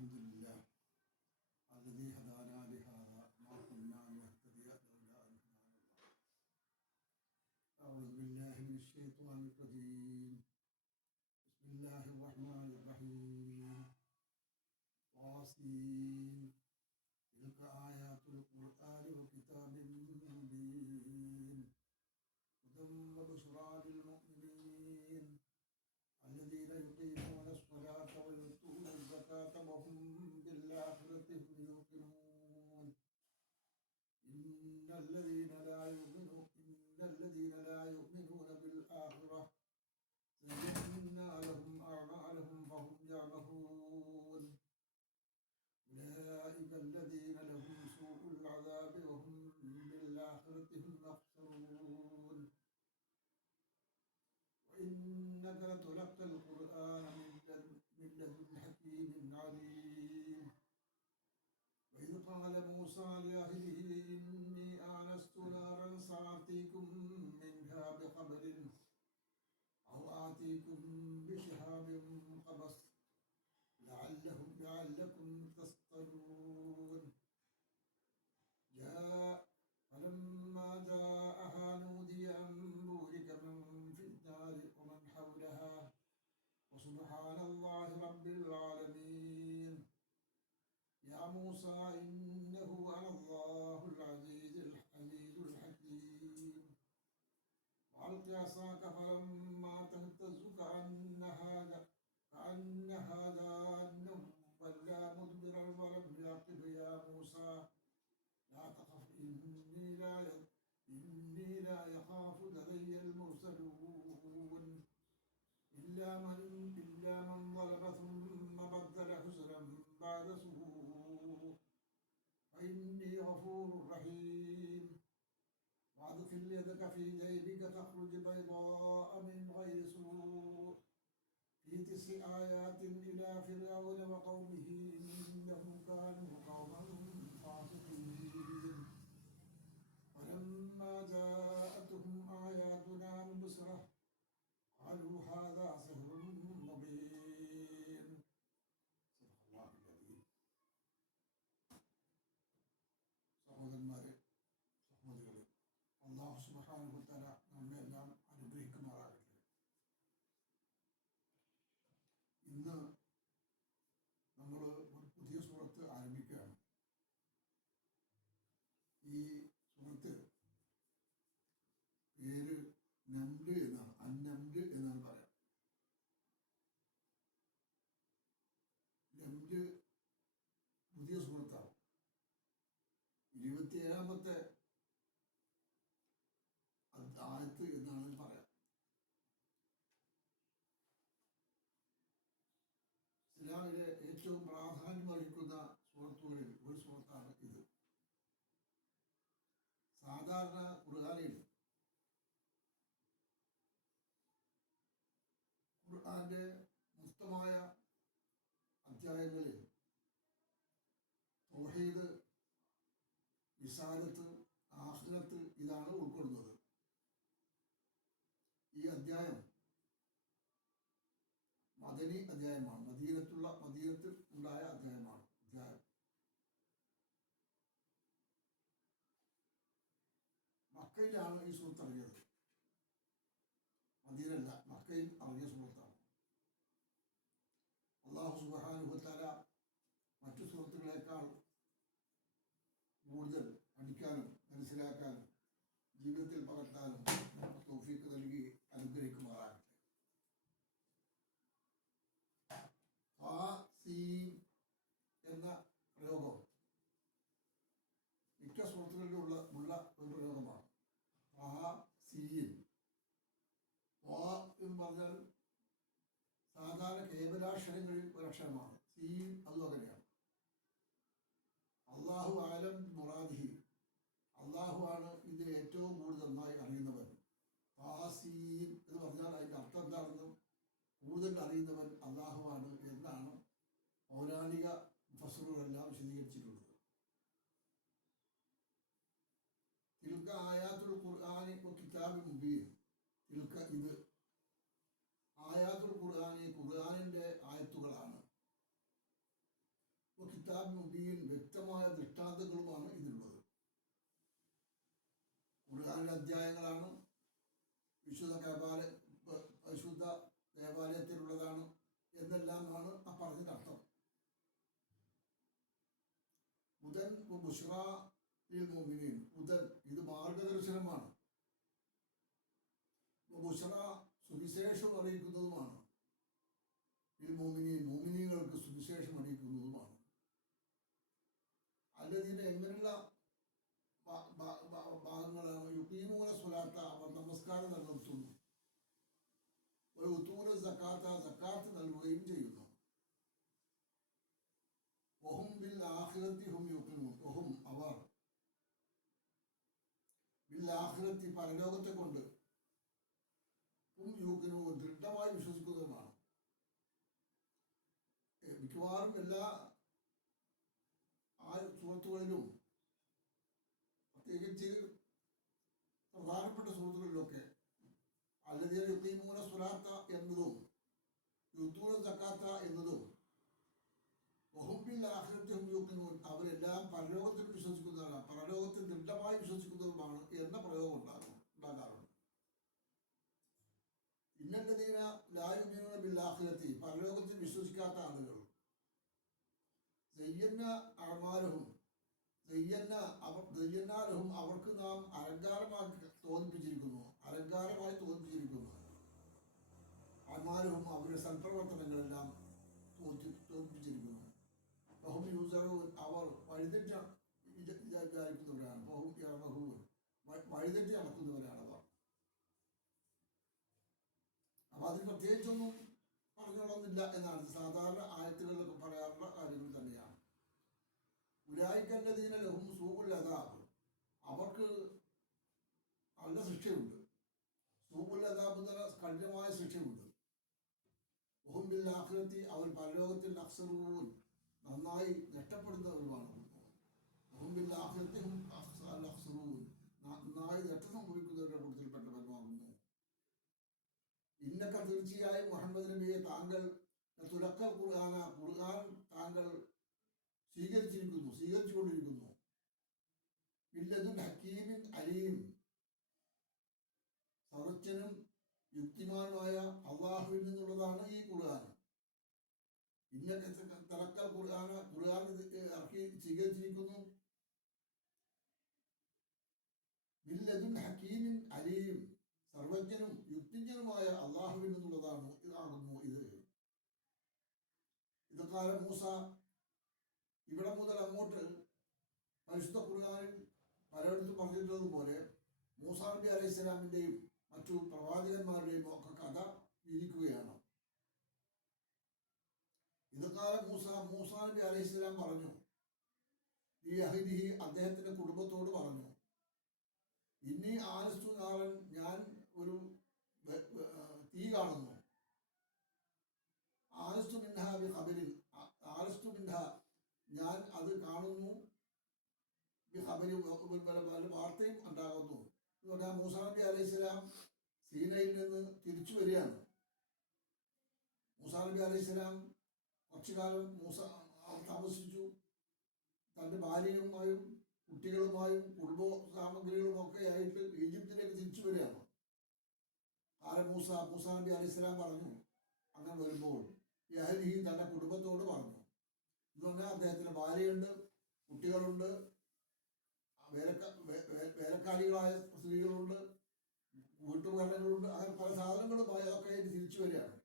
الحمد لله الذي هدانا لهذا ما كنا لنهتدي لولا أن هدانا الله. أعوذ بالله من الشيطان الرجيم. بسم الله الرحمن الرحيم. طاسين تلك آيات القرآن وكتاب مبين هدى وبشرى للمؤمنين الذين يقيمون الصلاة ويؤتون الزكاة وهم بالآخرة هم يوقنون. إن الذين لا يؤمنون بالآخرة زينا لهم أعمالهم فهم يعمهون. أولئك الذين لهم سوء العذاب وهم بالآخرة هم يخسرون. وإنك لتلقى القرآن من لدن حكيم عليم. وإذ قال موسى لأهله إني آنست نارا سآتيكم منها بخبر أو آتيكم بشهاب قبس لعلكم تصطلون. فلما جاءها نودي أن بورك من في النار ومن حولها وسبحان الله رب العالمين. يا موسى إنه أنا الله العزيز الحكيم. وألق عصاك فلما تهتز كأنها جان ولا مدبرا ولم يعقب. يا موسى لا تخف إني لا يخاف لدي المرسلون. إلا من ظلم ثم بدل حسنا بعد سوء فإني غفور رحيم. وأدخل يدك في جيبك تخرج بيضاء من غير سوء في 9 آيات إلى فرعون وقومه إنهم كانوا قوما فاسقين. فلما جاءتهم آياتنا مبصرة قالوا هذا سحر مبين. صدق الله العظيم. സഹോദരന്മാരെ, സഹോദരികളെ, അല്ലാഹു സുബ്ഹാനഹു വ തആല നമ്മെല്ലാം അനുഗ്രഹിക്കുമാറാകട്ടെ. ഇന്ന് നമ്മൾ ഒരു പുതിയ സൂറത്ത് ആരംഭിക്കുകയാണ്. ഈ സൂറത്ത് പേര് നംല് എന്നാണ്, അന്നംല് എന്നാണ് പറയാം. നംല് പുതിയ സൂറത്താണ്. 27-ാമത്തെ ആയത്ത് എന്നാണ് പറയാം. ഇസ്ലാമിലെ ഏറ്റവും പ്രാധാന്യം അർഹിക്കുന്ന സൂറത്തുകളിൽ ഒരു സൂറത്താണ് ഇത്. സാധാരണ ഖുർആന്റെ മൊത്തമായ അധ്യായങ്ങളിൽ തൗഹീദ്, റിസാലത്ത്, ആഖിറത്ത് ഇതാണ് ഉൾക്കൊള്ളുന്നത്. ഈ അധ്യായം മദനി അധ്യായമാണ്. മദീനത്തിൽ ഉണ്ടായ അധ്യായം. മക്കയിലാണ് ഈ സൂറത്ത് ഇറങ്ങിയത്. മദീനല്ല, മക്കയിൽ ഇറങ്ങിയ സൂറത്താണ്. അല്ലാഹു സുബ്ഹാനഹു വ തആല മറ്റു സൂറത്തുകളേക്കാൾ കൂടുതൽ പഠിക്കാനും മനസ്സിലാക്കാനും ജീവിതത്തിൽ പകർത്താനും തൗഫീഖ് നൽകി അനുഗ്രഹിക്കുമാറാകട്ടെ. എന്ന പ്രയോഗം മിക്ക സുഹൃത്തുക്കളിലും ഉള്ള ഒരു പ്രയോഗമാണ്. എന്ന് പറഞ്ഞാൽ സാധാരണ കേവലാക്ഷരങ്ങളിൽ ഒരക്ഷരമാണ്. സീൻ അതും അങ്ങനെയാണ്. അള്ളാഹു ആലം മുറാദിഹി, അള്ളാഹു ആണ് ഇത് ഏറ്റവും കൂടുതൽ നന്നായി അറിയുന്നവൻ. ഫാസീൻ എന്ന് പറഞ്ഞാൽ അതിൻ്റെ അർത്ഥം എന്താണെന്നും കൂടുതൽ അറിയുന്നവൻ അള്ളാഹുവാണ് എന്നാണ് പൗരാണിക മുഫസ്സിറുകളെല്ലാം വിശദീകരിച്ചിട്ടുള്ളത്. തിൽക ആയാത്തുൽ ഖുർആനി കിതാബ് മുബീൻ. തിൽക ഇത് ആയാത്തുൽ ഖുർആനി ഖുർആനിൻ്റെ ആയത്തുകളാണ്. കിതാബ് മുബീൻ വ്യക്തമായ ദൃഷ്ടാന്തങ്ങളുമാണ് ഇതിലുള്ളത്. ഖുർആനിലെ അധ്യായങ്ങളാണ്, വിശുദ്ധ ദേവാലയത്തിലുള്ളതാണ് എന്നെല്ലാമാണ് ആ പറഞ്ഞതിൻ്റെ അർത്ഥം. ഉദൻ ബുഷ്റാ ലിൽ മുഅ്മിനീൻ, ഉദൻ ഇത് മാർഗദർശനമാണ്, ബുഷ്റാ സുവിശേഷം അറിയിക്കുന്നതുമാണ്, ലിൽ മുഅ്മിനീൻ മുഅ്മിനീങ്ങൾക്ക് സുവിശേഷം അറിയിക്കുന്നതുമാണ്. അല്ലദീന എങ്ങനെയുള്ള ഭാഗങ്ങളാണ്? യുഖീമൂന സ്വലാത്ത, അവർ നമസ്കാരം നിലനിർത്തുന്നു, വയുത്തൂന സക്കാത്ത, സക്കാത്ത് നൽകുകയും ചെയ്യുന്നു. വഹും ബിൽ ആഖിറത്തി ഹും യുഖിനൂൻ, വഹും അവർ ബിൽ ആഖിറത്തി പരലോകത്തെ കൊണ്ട് ഹും യുഖിനൂൻ ദൃഢമായി വിശ്വസിക്കുന്നതുമാണ്. മിക്കവാറും എല്ലാ സുഹൃത്തുക്കളിലും, പ്രത്യേകിച്ച് പ്രധാനപ്പെട്ട സുഹൃത്തുക്കളിലൊക്കെ അല്ലദീന യുഖീമൂന സ്വലാത്ത എന്നതും യുത്തൂന സക്കാത്ത എന്നതും വഹും ബിൽ ആഖിറത്തി ഹും യുഖിനൂൻ അവരെല്ലാം പരലോകത്തിൽ വിശ്വസിക്കുന്നതാണ്, പരലോകത്തിൽ ദൃഢമായി വിശ്വസിക്കുന്നതുമാണ് എന്ന പ്രയോഗം ഉണ്ടാകാറുണ്ട്. ഇന്നല്ലദീന ലാ യുമിനൂന ബിൽ ആഖിറത്തി, പരലോകത്തിൽ വിശ്വസിക്കാത്ത ആളുകൾ, ദയ്യന്നാലഹും അവർക്ക് നാം അലങ്കാരമായി തോന്നിപ്പിച്ചിരിക്കുന്നു, അമാലഹും അവരുടെ സൽപ്രവർത്തനങ്ങളെല്ലാം തോന്നിപ്പിച്ചിരിക്കുന്നു. ബഹും യൂസറൂൻ അവർ വഴിതെറ്റി വിചാരിക്കുന്നവരാണ്, ബഹും യറഹൂൻ വഴിതെറ്റി നടക്കുന്നവരാണ് അവർ. അപ്പം അതിന് പ്രത്യേകിച്ചൊന്നും പറഞ്ഞോളന്നില്ല എന്നാണ് സാധാരണ ആയത്തുകളിലൊക്കെ പറയാറുള്ള കാര്യങ്ങൾ തന്നെയാണ്. ഉലായിക്കല്ലദീന ലഹും സൂഉൽ അദാബ്, അവർക്ക് നല്ല ശിക്ഷയുണ്ട്. സൂഉൽ അദാബ് എന്ന് പറഞ്ഞാൽ കഠിനമായ ശിക്ഷയുണ്ട്. വഹും ബിൽ ആഖിറത്തി അവർ പരലോകത്തിൽ അഖ്സറൂൻ നന്നായി നഷ്ടപ്പെടുന്നവരുമാണ്. വഹും ബിൽ ആഖിറത്തി ഹും അഖ്സറൂൻ നന്നായി നഷ്ടം സംഭവിക്കുന്നവരുടെ കൂട്ടത്തിൽപ്പെട്ടവരുമാകുന്നു. ഇന്നക്ക തീർച്ചയായും മുഹമ്മദ് നബിയെ താങ്കൾ തുലക്കൽ ഖുർആൻ താങ്കൾ സ്വീകരിച്ചുകൊണ്ടിരിക്കുന്നു. ബില്ലദുൻ ഹക്കീമിൻ അലീം, സർവജ്ഞനും യുക്തിമാനുമായ അള്ളാഹുവിൽ നിന്നുള്ളതാണ് ഈ ഖുർആൻ. ഇന്നക്ക തലക്കൽ ഖുർആൻ ഇറക്കി സ്വീകരിച്ചിരിക്കുന്നു. ബില്ലദുൻ ഹക്കീമിൻ അലീം, സർവജ്ഞനും യുക്തിജ്ഞനുമായ അള്ളാഹുവിൽ നിന്നുള്ളതാണ് ഇതാകുന്നു ഇത്. ഇതൊക്കെ മൂസ ഇവിടെ മുതൽ അങ്ങോട്ട് പരിശുദ്ധ ഖുർആനിൽ പലയിടത്തും പറഞ്ഞിട്ടുള്ളതുപോലെ മൂസാ നബി അലൈഹി സ്വലാമിൻ്റെയും മറ്റു പ്രവാചകന്മാരുടെയും ഒക്കെ കഥ വിധിക്കുകയാണ്. ഇതൊക്കെ മൂസാ നബി അലൈഹി സ്വലാം പറഞ്ഞു, ഈ അഹിദിഹി അദ്ദേഹത്തിന്റെ കുടുംബത്തോട് പറഞ്ഞു, ഇനി ആനസ്തു നാളൻ ഞാൻ ഒരു തീ കാണുന്നു. ആനസ്തു മിൻഹ ബി ഖബരിൻ, ആനസ്തു മിൻഹ ഞാൻ അത് കാണുന്നു, ബി ഖബരിൻ വാർത്തയും ഉണ്ടാകുന്നു എന്ന് പറഞ്ഞാൽ മൂസാ നബി അലൈഹി സ്വലാം സീനയിൽ നിന്ന് തിരിച്ചു വരികയാണ്. മൂസാ നബി അലൈഹി സ്വലാം കുറച്ചു കാലം താമസിച്ചു. തൻ്റെ ഭാര്യയുമായും കുട്ടികളുമായും കുടുംബ സാമഗ്രികളുമൊക്കെ ആയിട്ട് ഈജിപ്തിലേക്ക് തിരിച്ചു വരികയാണ്. മൂസാ നബി അലൈഹി സ്വലാം പറഞ്ഞു, അങ്ങനെ വരുമ്പോൾ യഹ്ലി തൻ്റെ കുടുംബത്തോട് പറഞ്ഞു, എന്ന് പറഞ്ഞാൽ അദ്ദേഹത്തിന് ഭാര്യയുണ്ട്, കുട്ടികളുണ്ട്, വേലക്കാരികളായ സ്ത്രീകളുണ്ട്, വീട്ടുപകരണങ്ങളുണ്ട്, അങ്ങനെ പല സാധനങ്ങളുമായി അതൊക്കെ ആയിട്ട് തിരിച്ചു വരികയാണ്.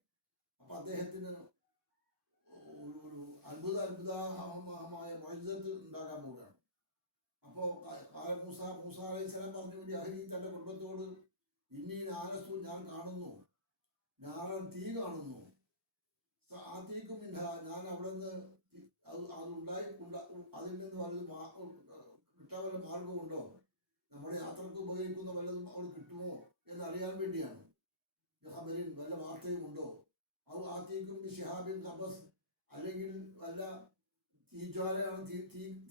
അപ്പം അദ്ദേഹത്തിന് ഒരു അത്ഭുതമായ മൊയ്സത്ത് ഉണ്ടാകാൻ പോവുകയാണ്. അപ്പോൾ മൂസ അലൈഹി സ്വലാം പറഞ്ഞു വേണ്ടി അഹ്ലി തൻ്റെ കുടുംബത്തോട്, ഇന്നീ ആനസ്തു ഞാൻ കാണുന്നു, ഞാറൻ തീ കാണുന്നു, ആ തീക്കും ഇല്ല ഞാൻ അവിടെ നിന്ന് അതിൽ നിന്ന് വല്ലതും കിട്ടാൻ വല്ല മാർഗമുണ്ടോ, നമ്മുടെ യാത്രക്ക് ഉപകരിക്കുന്ന വല്ലതും അവിടെ കിട്ടുമോ എന്നറിയാൻ വേണ്ടിയാണ്. ഖബരിൻ വല്ല വാർത്തയും ഉണ്ടോ, അത് ആ തീക്കും ഷിഹാബിൻ ഖബസ്, അല്ലെങ്കിൽ വല്ല തീജ്വാലയാണ്,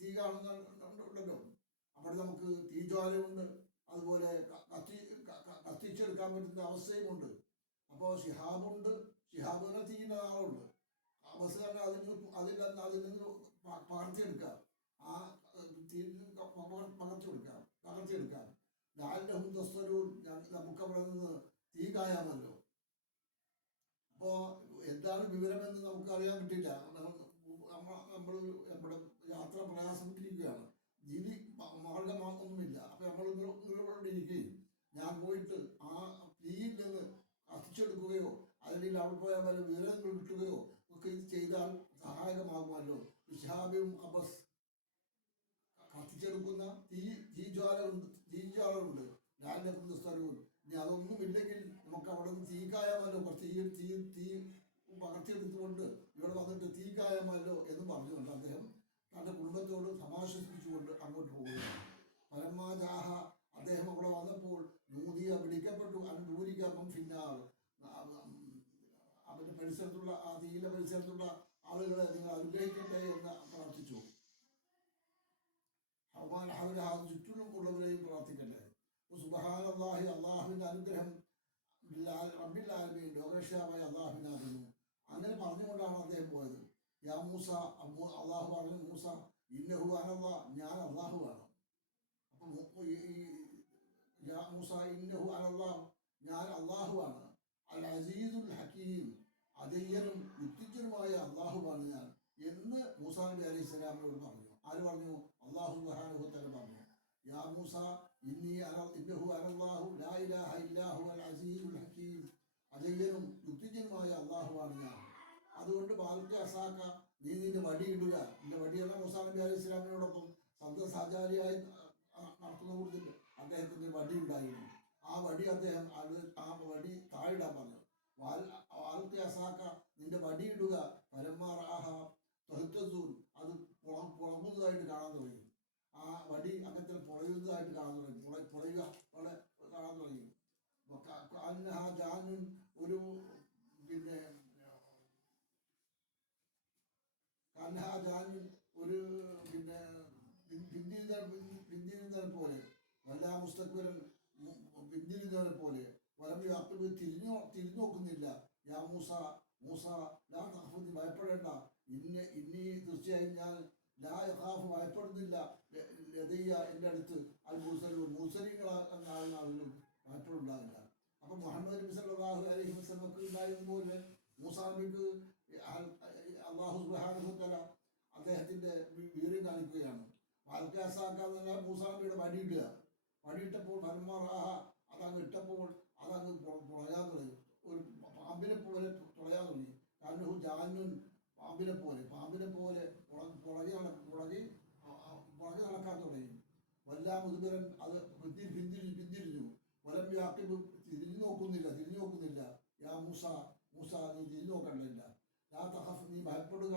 തീ കാണുന്നുണ്ടല്ലോ, അവിടെ നമുക്ക് തീജ്വാലയുണ്ട്, അതുപോലെ കത്തിച്ചെടുക്കാൻ പറ്റുന്ന അവസ്ഥയുമുണ്ട്. അപ്പോൾ ഷിഹാബ് തീൻ്റെ നാളുണ്ട്, ബസ്സുകാരനെ അതിൽ നിന്ന് പകർത്തിയെടുക്കാം. ആ പകർത്തിയെടുക്കാം. ലാലിന്റെ മുന്തസ്വരവും നമുക്കവിടെ നിന്ന് തീ കായാമല്ലോ. അപ്പോ എന്താണ് വിവരമെന്ന് നമുക്ക് അറിയാൻ പറ്റില്ല. നമ്മൾ നമ്മുടെ യാത്ര പ്രയാസപ്പെട്ടിരിക്കുകയാണ്. മാർഗമൊന്നുമില്ല. അപ്പൊ നമ്മൾ നിങ്ങളോട് ഇരിക്കുകയും ഞാൻ പോയിട്ട് ആ തീയിൽ നിന്ന് കത്തിച്ചെടുക്കുകയോ അല്ലെങ്കിൽ അവിടെ പോയാൽ വല്ല വിവരങ്ങൾ കിട്ടുകയോ ഒക്കെ ചെയ്താൽ സഹായകമാകുമല്ലോ. ഷിഹാബും അബസ് കത്തിച്ചെടുക്കുന്ന തീജ്വാലമുണ്ട് ലാലിന്റെ സ്ഥലവും. ഇനി അതൊന്നും ഇല്ലെങ്കിൽ നമുക്ക് അവിടെ നിന്ന് തീ കായാമല്ലോ. കുറച്ച് തീ പകർത്തിയെടുത്തുകൊണ്ട് ഇവിടെ വന്നിട്ട് തീ കായാമല്ലോ എന്ന് പറഞ്ഞുകൊണ്ട് അദ്ദേഹം തൻ്റെ കുടുംബത്തോട് സമാശ്വസിപ്പിച്ചുകൊണ്ട് അങ്ങോട്ട് പോവുകയാണ്. പരമാജാഹ അദ്ദേഹം അവിടെ വന്നപ്പോൾ നൂതിയ പിടിക്കപ്പെട്ടു. അൻപൂരിക്കപ്പം ഫിന്നാർ, അവന്റെ പരിസരത്തുള്ള ആ തീയിലെ പരിസരത്തുള്ള ആളുകളെ നിങ്ങൾ അനുഗ്രഹിക്കട്ടെ എന്ന് പ്രാർത്ഥിച്ചു. ചുറ്റിലും ഉള്ളവരെയും പ്രാർത്ഥിക്കട്ടെ. സുബ്ഹാനല്ലാഹി, അള്ളാഹുവിന്റെ അനുഗ്രഹം റബ്ബിൽ ആലമീൻ, ലോകരക്ഷാവായ അള്ളാഹുവിനാകുന്നു. അങ്ങനെ പറഞ്ഞുകൊണ്ടാണ് അദ്ദേഹം പോയത്. യാ മൂസ, അള്ളാഹു പറഞ്ഞു, മൂസ ഇന്നഹു അനല്ലാ, ഞാൻ അള്ളാഹുവാണ്. അപ്പം യാ മൂസ ഇന്നഹു അനല്ലാ, ഞാൻ അള്ളാഹുവാണ്. അൽ അസീസുൽ ഹക്കീം, അജയ്യനും യുക്തിജ്ഞനുമായ അള്ളാഹുവാണ് ഞാൻ എന്ന് മൂസാ നബി അലൈഹി സ്വലാമിനോട് പറഞ്ഞു. ആര് പറഞ്ഞു? അള്ളാഹു സുബ്ഹാനഹു വ തആല പറഞ്ഞു. യാ മൂസ ഇന്നഹു അനല്ലാഹു ലാ ഇലാഹ ഇല്ലാഹു അൽ അസീസുൽ ഹക്കീം, അജയ്യനും യുക്തിജ്ഞനുമായ അള്ളാഹുവാണ് ഞാൻ. അതുകൊണ്ട് ബാൽക്ക് അസാക്ക, നീ നിന്റെ വടി ഇടുക. നിന്റെ വടിയെല്ലാം മൂസാ നബി അലൈഹി സ്വലാമിനോടൊപ്പം സന്ദസാചാരിയായി നടത്തുന്ന കൂടുതൽ അദ്ദേഹത്തിന്റെ വടി ഉണ്ടായിരുന്നു. ആ വടി അദ്ദേഹം ആ വടി താഴിടാൻ പറഞ്ഞു. വാൽക്ക് അസാക്ക, നിന്റെ വടി ഇടുക. പരമാറാഹ തൊഹത്തസൂൻ, അത് പുളങ്ങുന്നതായിട്ട് കാണാൻ തുടങ്ങി. ആ വടി അങ്ങനത്തെ പുളയുന്നതായിട്ട് കാണാൻ തുടങ്ങി. പുളയുക കാണാൻ തുടങ്ങി. ജാനുൻ, ഒരു പിന്നെ ജാനുൻ ഒരു പിന്നെ പിന്തിരിഞ്ഞതിനെ പോലെ, വല്ലാ മുസ്തക്ബിരൻ പിന്തിരിഞ്ഞതിനെ പോലെ, വലം യാക്തുബ് തിരിഞ്ഞു നോക്കുന്നില്ല. യാ മൂസ, മൂസ ലാ തഖ്ഫ്, ഭയപ്പെടേണ്ട. ഇന്നി തീർച്ചയായും ഞാൻ ലാ യഖാഫ് ഭയപ്പെടുന്നില്ല. ലദയ്യ, എൻ്റെ അടുത്ത് അൽ മുർസലൂൻ, മുർസലീങ്ങളാകുന്ന ആളുകളും ഭയപ്പെടുണ്ടാവില്ല. അപ്പൊ മുഹമ്മദ് നബി സല്ലല്ലാഹു അലൈഹി വസല്ലമക്ക് ഉണ്ടായതുപോലെ മൂസാ നബിക്ക് അല്ലാഹു സുബ്ഹാനഹു വ തആല അദ്ദേഹത്തിന്റെ വീര്യം കാണിക്കുകയാണ്. വാൽക്കാസാക്കാന്ന് മൂസാ നബിയുടെ വടിയിട്ടപ്പോൾ പരമാറാഹ, അതങ്ങ് ഇട്ടപ്പോൾ അതങ്ങ് പുളയാൻ തുടങ്ങി. ഒരു പാമ്പിനെ പോലെ തുളയാൻ തുടങ്ങി. കാരണം ജാനുൻ, പാമ്പിനെ പോലെ പുളകി നടക്കാൻ തുടങ്ങി. വല്ലാ മുതുബിരൻ, അത് പിന്തിരിഞ്ഞു. വലം യാക്കിബ്, തിരിഞ്ഞു നോക്കുന്നില്ല. യാ മൂസ, നീ തിരിഞ്ഞു നോക്കണ്ടില്ല. ലാ തഖഫ്, നീ ഭയപ്പെടുക.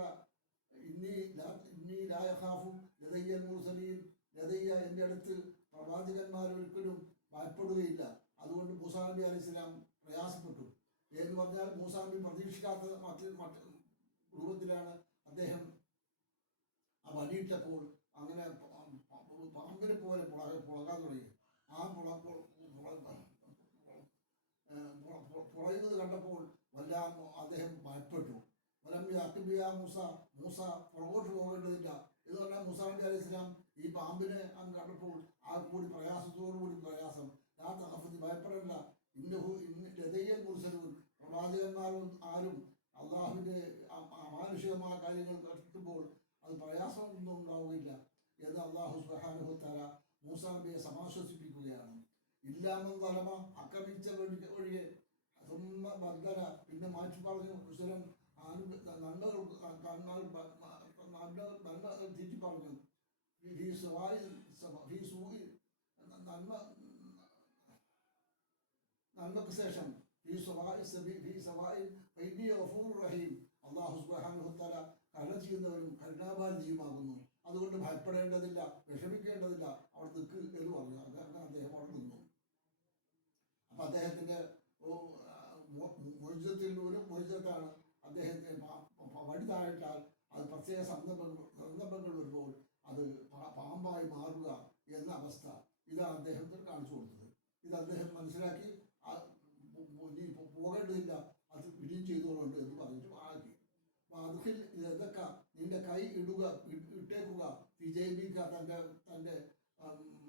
ഇന്നി ലാ യഖാഫു ലദയ്യ മുർസലീൻ, ലദയ്യ, എൻ്റെ അടുത്ത് പ്രവാചകന്മാർ ഒരിക്കലും ഭയപ്പെടുകയില്ല. അതുകൊണ്ട് മൂസാ നബി അലൈഹി സ്വലാം പ്രയാസപ്പെട്ടു എന്ന് പറഞ്ഞാൽ മൂസാ നബി പ്രതീക്ഷിക്കാത്ത മറ്റ് രൂപത്തിലാണ് അദ്ദേഹം ആ വടിയിട്ടപ്പോൾ അങ്ങനെ പാമ്പിനെ പോലെ പുളകാൻ തുടങ്ങി. ആ പുളയുന്നത് കണ്ടപ്പോൾ വല്ലാം അദ്ദേഹം ഭയപ്പെട്ടു. വലം യാക്കിബിയ മൂസ പുറകോട്ട് പോകേണ്ടതില്ല എന്ന് പറഞ്ഞാൽ മൂസാ നബി അലൈഹി സ്വലാം ഈ പാമ്പിനെ അങ്ങ് കണ്ടപ്പോൾ ആ പ്രയാസത്തോടുകൂടി പ്രയാസം. ലാ തഖഫ്, ഭയപ്പെടേണ്ട. ലദയ്യൽ മുർസലൂൻ, പ്രവാചകന്മാരും ആരും അള്ളാഹുവിന്റെ അമാനുഷികമായ കാര്യങ്ങൾ കേൾക്കുമ്പോൾ അത് പ്രയാസമൊന്നും ഉണ്ടാവുകയില്ല എന്ന് അള്ളാഹു സുബ്ഹാനഹു വ തആല മൂസാ നബിയെ സമാശ്വസിപ്പിക്കുകയാണ്. ഇല്ലാമൻ തലമ, ആക്രമിച്ച ഒഴികെ, ബർദല, പിന്നെ മാറ്റി പറഞ്ഞു. കുശലൻ നന്മകൾ തിരിച്ചു പറഞ്ഞു. നന്മക്ക് ശേഷം അള്ളാഹു സുബ്ഹാനഹു വ തആല കരുണ ചെയ്യുന്നവരും കരുണാഭാരതിയുമാകുന്നു. അതുകൊണ്ട് ഭയപ്പെടേണ്ടതില്ല, വിഷമിക്കേണ്ടതില്ല, അവിടെ നിൽക്ക് എന്ന് പറഞ്ഞു. അങ്ങനെ അദ്ദേഹം അവിടെ നിന്നു. അപ്പൊ അദ്ദേഹത്തിന്റെ മൊയ്സത്തിൽ ഒരു മൊയ്സത്താണ്. അദ്ദേഹത്തെ വടി താഴിട്ടാൽ അത് പ്രത്യേക സന്ദർഭങ്ങൾ വരുമ്പോൾ അത് പാമ്പായി മാറുക എന്ന അവസ്ഥ. ഇതാണ് അദ്ദേഹത്തിന് കാണിച്ചു കൊടുത്തത്. ഇത് അദ്ദേഹം മനസ്സിലാക്കി പോകേണ്ടതില്ല, അത് വിധിയും ചെയ്തോളുണ്ട് എന്ന് പറഞ്ഞിട്ട് ആക്കി. അതിൽ ഇതൊക്കെ നിന്റെ കൈ ഇടുക, ഇട്ടേക്കുക, വിജയിപ്പിക്കുക, തൻ്റെ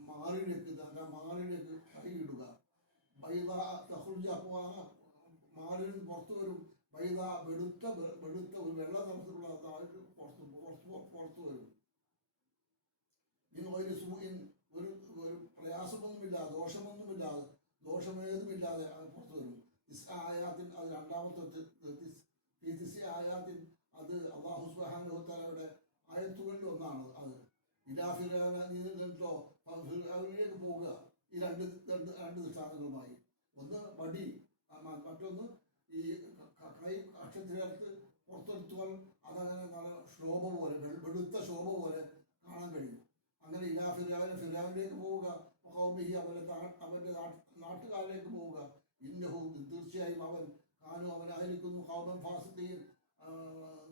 മാറിലേക്ക്, തൻ്റെ മാറിലേക്ക് കൈ ഇടുക. ബൈദ തഹുജ, അപ്പോൾ ആ മാറിൽ നിന്ന് പുറത്തു വരും. ബൈദ വെളുത്ത ഒരു വെള്ള നിറത്തിലുള്ള പുറത്തു വരും. ഒരു പ്രയാസമൊന്നുമില്ലാതെ, ദോഷമേതുമില്ലാതെ അത് പുറത്തു വരും. ആയാത്തിൽ അത് രണ്ടാമത്തെ ആയാത്തിൽ അത് അല്ലാഹു സുബ്ഹാനഹു വ തആലയുടെ ആയത്തുകളിൽ ഒന്നാണ്. അത് ഇലാ ഫിർഔന, നീ നിന്നിട്ടോ ഫിർഔനിലേക്ക് പോകുക. ഈ രണ്ട് ദൃഷ്ടാന്തങ്ങളുമായി, ഒന്ന് വടി, മറ്റൊന്ന് ഈ കൈ അക്ഷരത്തിനകത്ത് പുറത്തെടുത്താൽ അതങ്ങനെ നല്ല ശോഭ പോലെ, വെളുത്ത ശോഭ പോലെ കാണാൻ കഴിയും. അങ്ങനെ ഇലാ ഫിർഔനിലേക്ക് പോവുക. ഖൗമിഹി, അവൻ്റെ നാട്ടുകാരിലേക്ക് പോവുക. ഇന്നഹു, തീർച്ചയായും അവനായിരിക്കുന്നു ഖൗമൻ ഫാസിഖീൻ,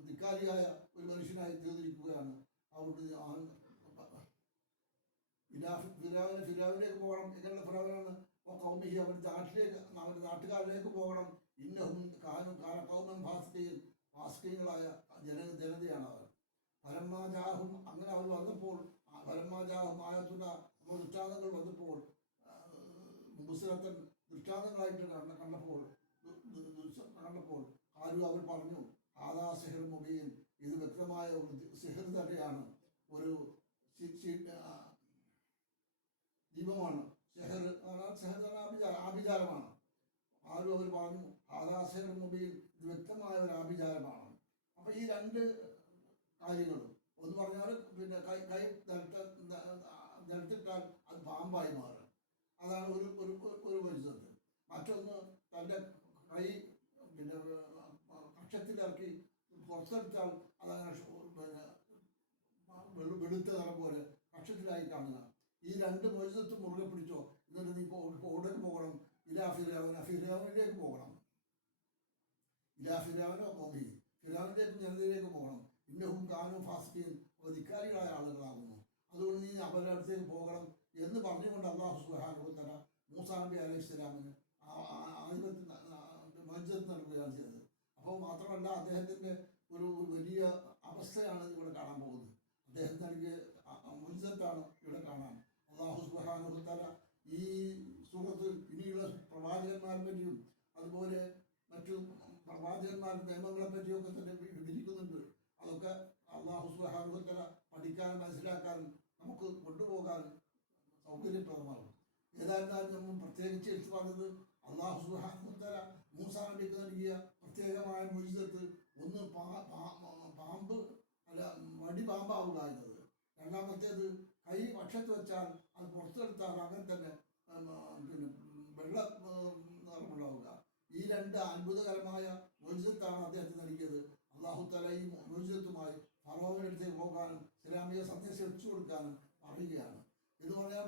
ധിക്കാരിയായ ഒരു മനുഷ്യനായി തീർന്നിരിക്കുകയാണ്. അവിടെ ഫിർഔനിലേക്ക് പോകണം. എങ്ങനെയുള്ള ഫിർഔനാണ്? ഖൗമിഹി, അവൻ്റെ നാട്ടുകാരിലേക്ക് പോകണം. ഇന്നഹും ഖൗമൻ ഫാസിഖീൻ, ഫാസിഖീങ്ങളായ ജനതയാണ് അവർ. ഫലമ്മാജാഹും, അങ്ങനെ അവർ വന്നപ്പോൾ, ഫലമ്മാജാഹും ആയത്തുന, ദൃഷ്ടാന്തങ്ങൾ വന്നപ്പോൾ, മുസ്ലിത്തൻ ദൃഷ്ടാന്തങ്ങളായിട്ട് കണ്ടപ്പോൾ ആരും അവർ പറഞ്ഞു, ആദാ സിഹർ മുബീൻ, ഇത് വ്യക്തമായ ഒരു സിഹർ തന്നെയാണ്, ഒരു ദീപമാണ്. സിഹർ ആഭിചാരമാണ്. ആരും അവർ പറഞ്ഞു, ആദാ സിഹർ മുബീൻ, ഇത് വ്യക്തമായ ഒരു ആഭിചാരമാണ്. അപ്പം ഈ രണ്ട് കാര്യങ്ങളും, ഒന്ന് പറഞ്ഞാൽ പിന്നെ കൈ നിലത്തിട്ടാൽ അത് പാമ്പായി മാറും, അതാണ് ഒരു പരിസരത്ത്. മറ്റൊന്ന് തൻ്റെ കൈ പിന്നെ കക്ഷത്തിലിറക്കി പുറത്തെടുത്താൽ അതങ്ങനെ പിന്നെ വെളുത്ത നിറം പോലെ കക്ഷത്തിലായി കാണുക. ഈ രണ്ട് മൊഴിസത്തും മുറുകെ പിടിച്ചോ. എന്നിട്ട് നീ ഓടേക്ക് പോകണം. ഇലാ ഫിർഔനിലേക്ക് പോകണം. ഇലാ ഫിർഔനോ ഖൗമി, ഫിർഔനിലേക്ക് ജനതയിലേക്ക് പോകണം. ഇന്നഹും കാനും ഫാസിഖീൻ, ധിക്കാരികളായ ആളുകളാകുന്നു. അതുകൊണ്ട് നീ അവരുടെ അടുത്തേക്ക് പോകണം എന്ന് പറഞ്ഞുകൊണ്ട് അല്ലാഹു സുബ്ഹാനഹു വ തആല മൂസാ നബി അലൈഹിസ്സലാമിന് മൊഴിസത്ത് നൽകുകയാണ് ചെയ്തത്. അപ്പോൾ മാത്രമല്ല, അദ്ദേഹത്തിൻ്റെ ഒരു വലിയ അവസ്ഥയാണ് ഇവിടെ കാണാൻ പോകുന്നത്. അദ്ദേഹം നൽകിയ മൊഴിസത്താണ് ഇവിടെ കാണാൻ. അല്ലാഹു സുബ്ഹാനഹു വ തആല ഈ സൂറത്തിൽ ഇനിയുള്ള പ്രവാചകന്മാരെ പറ്റിയും അതുപോലെ മറ്റു പ്രവാചകന്മാരുടെ നിയമങ്ങളെ പറ്റിയൊക്കെ തന്നെ വിവരിക്കുന്നുണ്ട്. അതൊക്കെ അല്ലാഹു സുബ്ഹാനഹു വ തആല പഠിക്കാനും മനസ്സിലാക്കാനും നമുക്ക് കൊണ്ടുപോകാനും സൗകര്യപ്രദമാകും. ഏതായിരുന്നാലും നമ്മൾ പ്രത്യേകിച്ച് എടുത്തു പറഞ്ഞത് അല്ലാഹു സുബ്ഹാനഹു വ തആല മൂസാ നബിക്ക് നൽകിയ പ്രത്യേകമായ മുഅ്ജിസത്ത്, ഒന്ന് പാമ്പ് അല്ല വടി പാമ്പാവുക എന്നത്. രണ്ടാമത്തേത് കൈ പക്ഷത്ത് വെച്ചാൽ അത് പുറത്തെടുത്താൽ അങ്ങനെ തന്നെ പിന്നെ വെള്ള നിറമുണ്ടാവുക. ഈ രണ്ട് അത്ഭുതകരമായ മുഅ്ജിസത്താണ് അദ്ദേഹത്തിന് നൽകിയത്. അല്ലാഹു തആല ഈ മുഅ്ജിസത്തുമായി ഫറവോയുടെ അടുത്തേക്ക് പോകാനും ഇസ്ലാമിക സന്ദേശം എത്തിച്ചു കൊടുക്കാനും പറയുകയാണ്. എന്ന് പറഞ്ഞാൽ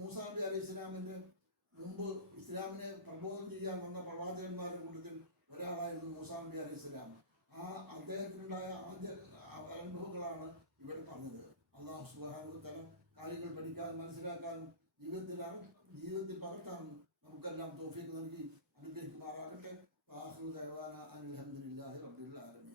മൂസാ നബി അലൈഹി ഇസ്ലാമിൻ്റെ മുമ്പ് ഇസ്ലാമിനെ പ്രബോധനം ചെയ്യാൻ വന്ന പ്രവാചകന്മാരുടെ കൂട്ടത്തിൽ ഒരാളായിരുന്നു മൂസാ നബി അലൈഹി ഇസ്ലാം. അദ്ദേഹത്തിനുണ്ടായ ആദ്യ അനുഭവങ്ങളാണ് ഇവിടെ പറഞ്ഞത്. അല്ലാഹു സുബ്ഹാനഹു വ തആല കാര്യങ്ങൾ പഠിക്കാനും മനസ്സിലാക്കാനും ജീവിതത്തിൽ പകർത്താനും നമുക്കെല്ലാം തൗഫീഖ് നൽകി അനുഗ്രഹിക്കുമാറാകട്ടെ. ആഖിറു ദഅവാന അൽഹംദുലില്ലാഹി റബ്ബിൽ ആലമീൻ.